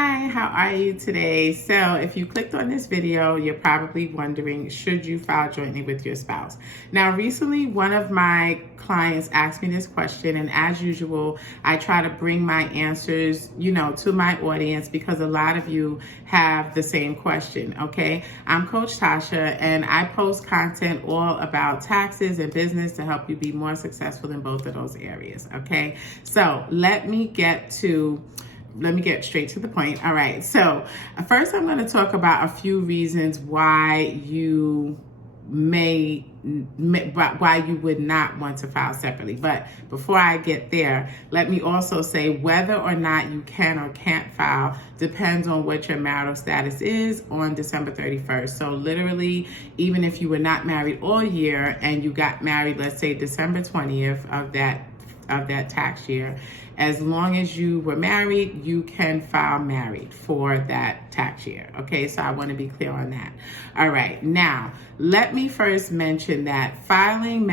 Hi, how are you today? So if you clicked on this video, you're probably wondering, should you file jointly with your spouse? Now, recently, one of my clients asked me this question, and as usual, I try to bring my answers, to my audience because a lot of you have the same question, okay? I'm Coach Tasha, and I post content all about taxes and business to help you be more successful in both of those areas, okay? So let me get straight to the point. All right. So first, I'm going to talk about a few reasons why you why you would not want to file separately. But before I get there, let me also say whether or not you can or can't file depends on what your marital status is on December 31st. So literally, even if you were not married all year and you got married, let's say December 20th of that tax year, as long as you were married, you can file married for that tax year. Okay, so I want to be clear on that. All right, now let me first mention that filing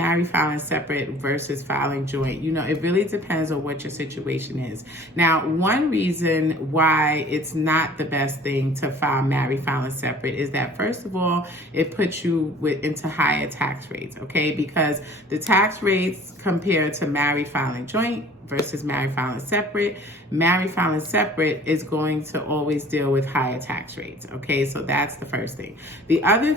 separate versus filing joint, it really depends on what your situation is. Now, one reason why it's not the best thing to filing separate is that, first of all, it puts you into higher tax rates, okay? Because the tax rates compared to married filing joint versus married filing separate is going to always deal with higher tax rates, okay? So that's the first thing. The other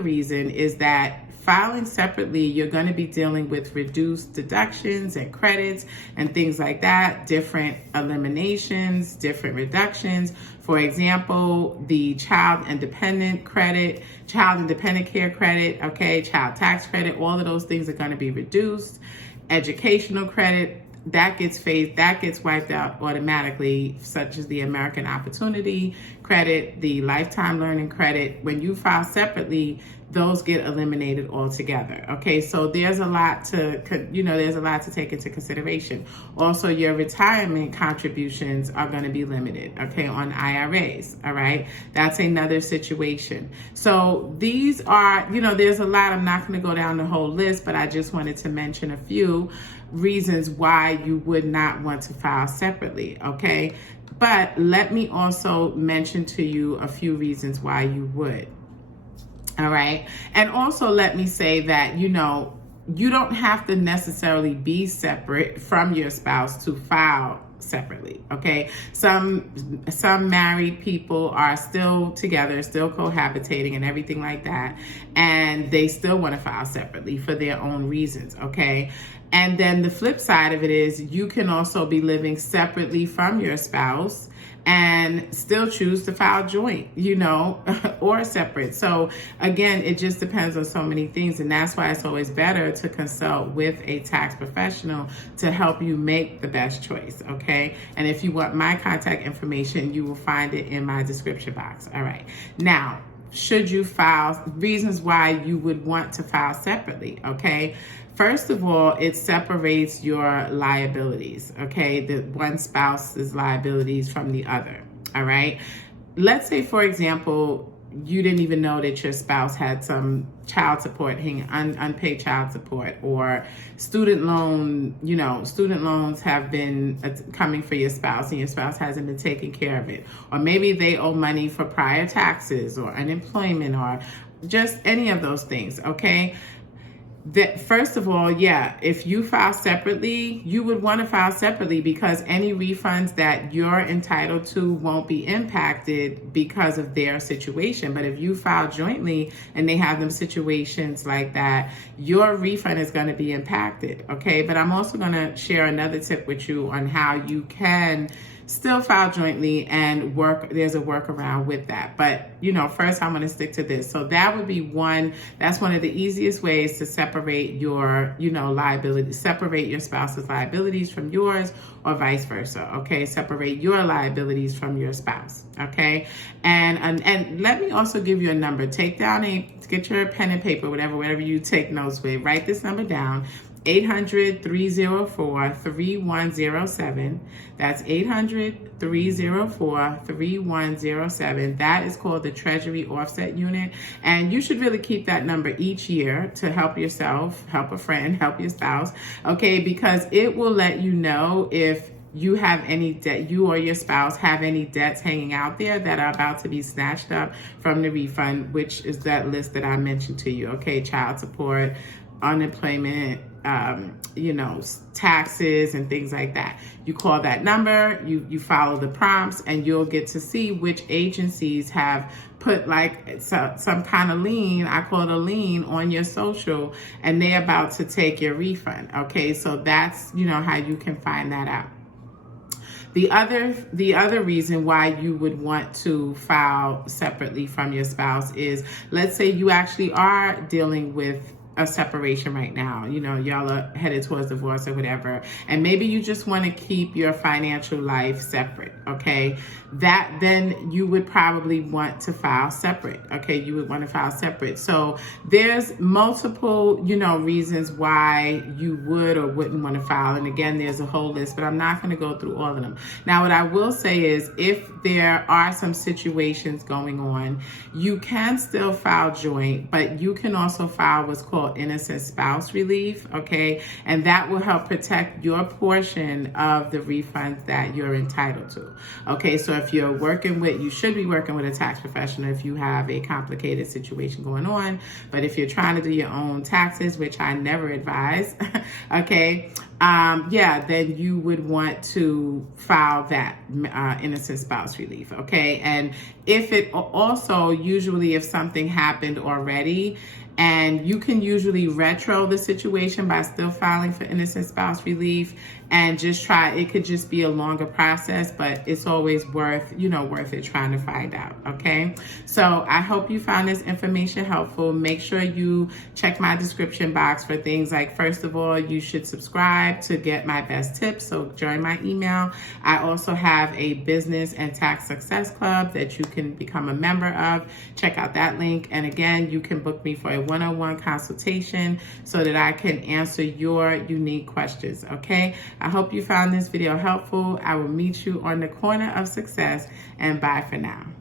reason is that filing separately, you're going to be dealing with reduced deductions and credits and things like that, different eliminations, different reductions. For example, the child independent care credit, okay, child tax credit, all of those things are going to be reduced. Educational credit, that gets wiped out automatically, such as the American Opportunity Credit, the Lifetime Learning Credit. When you file separately, those get eliminated altogether. Okay, so there's a lot to take into consideration. Also, your retirement contributions are going to be limited, okay, on IRAs. All right, that's another situation. So these are, there's a lot. I'm not going to go down the whole list, but I just wanted to mention a few reasons why you would not want to file separately, okay? But let me also mention to you a few reasons why you would. All right. And also let me say that, you don't have to necessarily be separate from your spouse to file separately, okay? Some married people are still together, still cohabitating and everything like that, and they still want to file separately for their own reasons, okay? And then the flip side of it is you can also be living separately from your spouse and still choose to file joint, or separate. So again, it just depends on so many things. And that's why it's always better to consult with a tax professional to help you make the best choice, okay? And if you want my contact information, you will find it in my description box. All right. Now, should you file, reasons why you would want to file separately, okay? First of all, it separates your liabilities, okay? The one spouse's liabilities from the other, all right? Let's say, for example, you didn't even know that your spouse had some child support, unpaid child support, or student loans have been coming for your spouse and your spouse hasn't been taking care of it. Or maybe they owe money for prior taxes or unemployment or just any of those things, okay? That first of all, if you file separately, you would want to file separately because any refunds that you're entitled to won't be impacted because of their situation. But if you file jointly and they have them situations like that, your refund is going to be impacted, okay? But I'm also going to share another tip with you on how you can still file jointly and there's a workaround with that. But, first I'm going to stick to this. So that would be that's one of the easiest ways to separate your, separate your spouse's liabilities from yours or vice versa. Okay. Separate your liabilities from your spouse. Okay. And let me also give you a number. Get your pen and paper, whatever you take notes with, write this number down. 800-304-3107. That's 800-304-3107. That is called the Treasury Offset Unit. And you should really keep that number each year to help yourself, help a friend, help your spouse, okay? Because it will let you know if you have any debt, you or your spouse have any debts hanging out there that are about to be snatched up from the refund, which is that list that I mentioned to you. Okay, child support, unemployment, taxes and things like that. You call that number, you follow the prompts, and you'll get to see which agencies have put like some kind of lien, I call it a lien, on your social, and they're about to take your refund. Okay, so that's, how you can find that out. The other reason why you would want to file separately from your spouse is, let's say you actually are dealing with a separation right now, y'all are headed towards divorce or whatever, and maybe you just want to keep your financial life separate. Okay, that then you would probably want to file separate. Okay, you would want to file separate. So there's multiple reasons why you would or wouldn't want to file, and again, there's a whole list, but I'm not going to go through all of them. Now, what I will say is, if there are some situations going on, you can still file joint, but you can also file what's called innocent spouse relief. Okay, and that will help protect your portion of the refunds that you're entitled to. Okay, so if you're you should be working with a tax professional if you have a complicated situation going on. But if you're trying to do your own taxes, which I never advise, okay, then you would want to file that innocent spouse relief. Okay, and if it also, usually if something happened already, and you can usually retro the situation by still filing for innocent spouse relief and just it could just be a longer process, but it's always worth it trying to find out. Okay, so I hope you found this information helpful. Make sure you check my description box for things like, first of all, you should subscribe to get my best tips, so join my email. I also have a business and tax success club that you can become a member of. Check out that link, and again, you can book me for a one-on-one consultation so that I can answer your unique questions. Okay, I hope you found this video helpful. I will meet you on the corner of success, and bye for now.